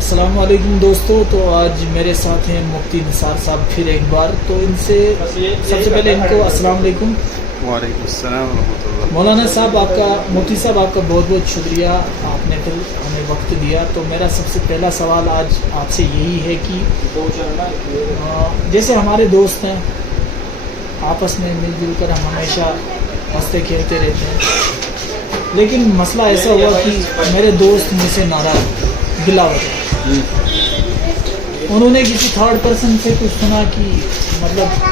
السلام علیکم دوستو، تو آج میرے ساتھ ہیں مفتی نثار صاحب پھر ایک بار. تو ان سے سب سے پہلے ان کو السلام علیکم. وعلیکم السلام ورحمۃ اللہ. مولانا صاحب آپ کا، مفتی صاحب آپ کا بہت بہت شکریہ، آپ نے پھر ہمیں وقت دیا. تو میرا سب سے پہلا سوال آج آپ سے یہی ہے کہ جیسے ہمارے دوست ہیں، آپس میں مل جل کر ہم ہمیشہ ہنستے کھیلتے رہتے ہیں، لیکن مسئلہ ایسا ہوا کہ میرے دوست مجھ سے ناراض گلا ہو گیا. انہوں نے کسی تھرڈ پرسن سے کچھ سنا کہ مطلب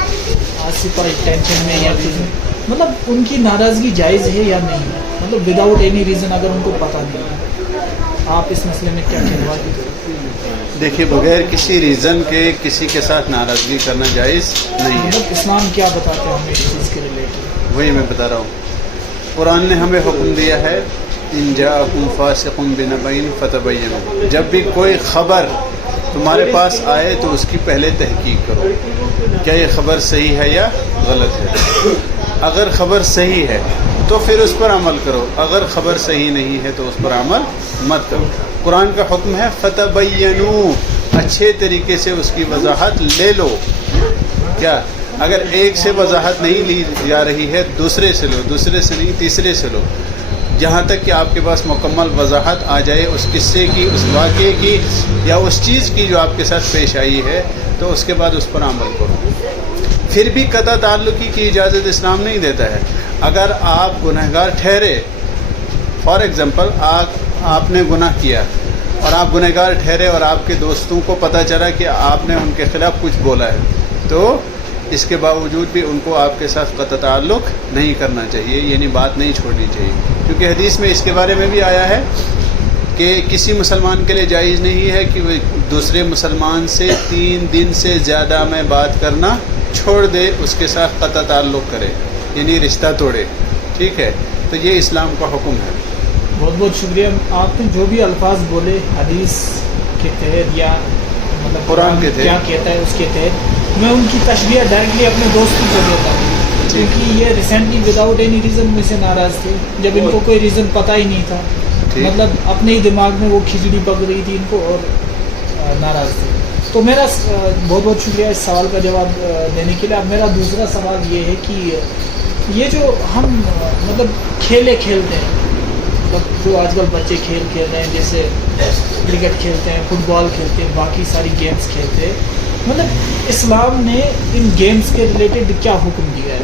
آصف آئی ٹینشن میں یا کچھ، مطلب ان کی ناراضگی جائز ہے یا نہیں، مطلب وداؤٹ اینی ریزن اگر ان کو پتہ نہیں ہے. آپ اس مسئلے میں کیا کہنا چاہتے ہیں؟ دیکھیے، بغیر کسی ریزن کے کسی کے ساتھ ناراضگی کرنا جائز نہیں ہے. مطلب اسلام کیا بتاتے ہیں ہمیں اس چیز کے ریلیٹڈ؟ وہی میں بتا رہا ہوں. قرآن نے ہمیں حکم دیا ہے ان جاءکم فاسق بنبأ فتبینوا، جب بھی کوئی خبر تمہارے پاس آئے تو اس کی پہلے تحقیق کرو، کیا یہ خبر صحیح ہے یا غلط ہے. اگر خبر صحیح ہے تو پھر اس پر عمل کرو، اگر خبر صحیح نہیں ہے تو اس پر عمل مت کرو. قرآن کا حکم ہے فتبینوا، اچھے طریقے سے اس کی وضاحت لے لو. کیا اگر ایک سے وضاحت نہیں لی جا رہی ہے، دوسرے سے لو، دوسرے سے نہیں تیسرے سے لو، جہاں تک کہ آپ کے پاس مکمل وضاحت آ جائے اس قصے کی، اس واقعے کی یا اس چیز کی جو آپ کے ساتھ پیش آئی ہے، تو اس کے بعد اس پر عمل کرو. پھر بھی قطع تعلقی کی اجازت اسلام نہیں دیتا ہے. اگر آپ گنہگار ٹھہرے، فار ایگزامپل آپ نے گناہ کیا اور آپ گنہگار ٹھہرے اور آپ کے دوستوں کو پتہ چلا کہ آپ نے ان کے خلاف کچھ بولا ہے، تو اس کے باوجود بھی ان کو آپ کے ساتھ قطع تعلق نہیں کرنا چاہیے، یعنی بات نہیں چھوڑنی چاہیے. کیونکہ حدیث میں اس کے بارے میں بھی آیا ہے کہ کسی مسلمان کے لیے جائز نہیں ہے کہ وہ دوسرے مسلمان سے 3 دن سے زیادہ میں بات کرنا چھوڑ دے، اس کے ساتھ قطع تعلق کرے، یعنی رشتہ توڑے. ٹھیک ہے، تو یہ اسلام کا حکم ہے. بہت بہت شکریہ. آپ نے جو بھی الفاظ بولے حدیث کے تحت یا مطلب قرآن کے تحت کیا کہتا ہے اس کے تحت، میں ان کی تشبیہ ڈائریکٹلی اپنے دوستوں کو دیتا ہوں، کیونکہ یہ ریسنٹلی وداؤٹ اینی ریزن مجھ سے ناراض تھے، جب ان کو کوئی ریزن پتہ ہی نہیں تھا. مطلب اپنے ہی دماغ میں وہ کھچڑی پک رہی تھی ان کو اور ناراض تھے. تو میرا بہت بہت شکریہ اس سوال کا جواب دینے کے لیے. اب میرا دوسرا سوال یہ ہے کہ یہ جو ہم مطلب کھیلے کھیلتے ہیں، مطلب جو آج کل بچے کھیل کھیل رہے ہیں، جیسے کرکٹ کھیلتے ہیں، فٹ بال کھیلتے ہیں، باقی ساری گیمز کھیلتے ہیں، مطلب اسلام نے ان گیمز کے ریلیٹڈ کیا حکم دیا ہے؟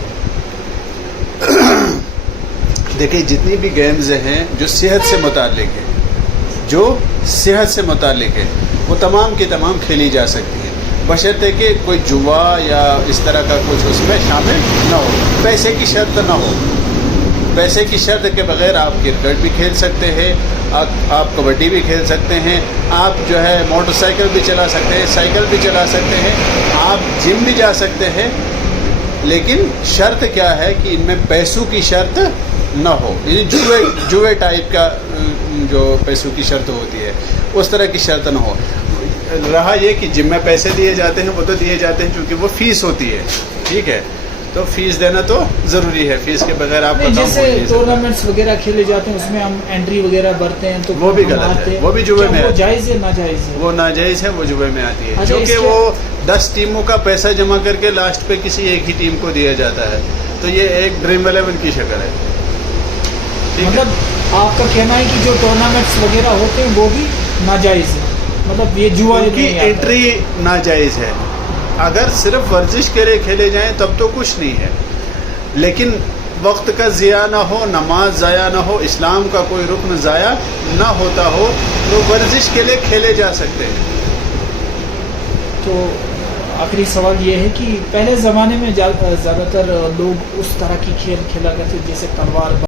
دیکھیں، جتنی بھی گیمز ہیں جو صحت سے متعلق ہیں، جو صحت سے متعلق ہے، وہ تمام کی تمام کھیلی جا سکتی ہیں، بشرطے کہ کوئی جوا یا اس طرح کا کچھ اس میں شامل نہ ہو، پیسے کی شرط نہ ہو. پیسے کی شرط کے بغیر آپ کرکٹ بھی کھیل سکتے ہیں، آپ کبڈی بھی کھیل سکتے ہیں، آپ جو ہے موٹر سائیکل بھی چلا سکتے ہیں، سائیکل بھی چلا سکتے ہیں، آپ جم بھی جا سکتے ہیں. لیکن شرط کیا ہے کہ ان میں پیسوں کی شرط نہ ہو، یعنی جوئے ٹائپ کا جو پیسوں کی شرط ہوتی ہے اس طرح کی شرط نہ ہو. رہا یہ کہ جم میں پیسے دیے جاتے ہیں، وہ تو دیے جاتے ہیں کیونکہ وہ فیس ہوتی ہے. ٹھیک ہے، تو فیس دینا تو ضروری ہے، فیس کے بغیر آپ کا کام جیسے ٹورنامنٹس وغیرہ کھیلے جاتے ہیں اس میں ہم انٹری وغیرہ بھرتے ہیں، تو وہ بھی غلط ہے، وہ بھی جوئے میں جائز ہے ناجائز ہے؟ وہ ناجائز ہے، وہ جوئے میں آتی ہے. اچھا، کیونکہ وہ 10 ٹیموں کا پیسہ جمع کر کے لاسٹ پہ کسی ایک ہی ٹیم کو دیا جاتا ہے، تو یہ ایک ڈریم 11 کی شکل ہے. مطلب آپ کا کہنا ہے کہ جو ٹورنامنٹس وغیرہ ہوتے ہیں وہ بھی ناجائز ہے، مطلب یہ جوا کی انٹری ناجائز ہے. اگر صرف ورزش کے لیے کھیلے جائیں تب تو کچھ نہیں ہے، لیکن وقت کا ضیاع نہ ہو، نماز ضائع نہ ہو، اسلام کا کوئی رکن ضائع نہ ہوتا ہو، تو ورزش کے لیے کھیلے جا سکتے ہیں. تو آخری سوال یہ ہے کہ پہلے زمانے میں زیادہ تر لوگ اس طرح کی کھیل کھیلا کرتے جیسے تلوار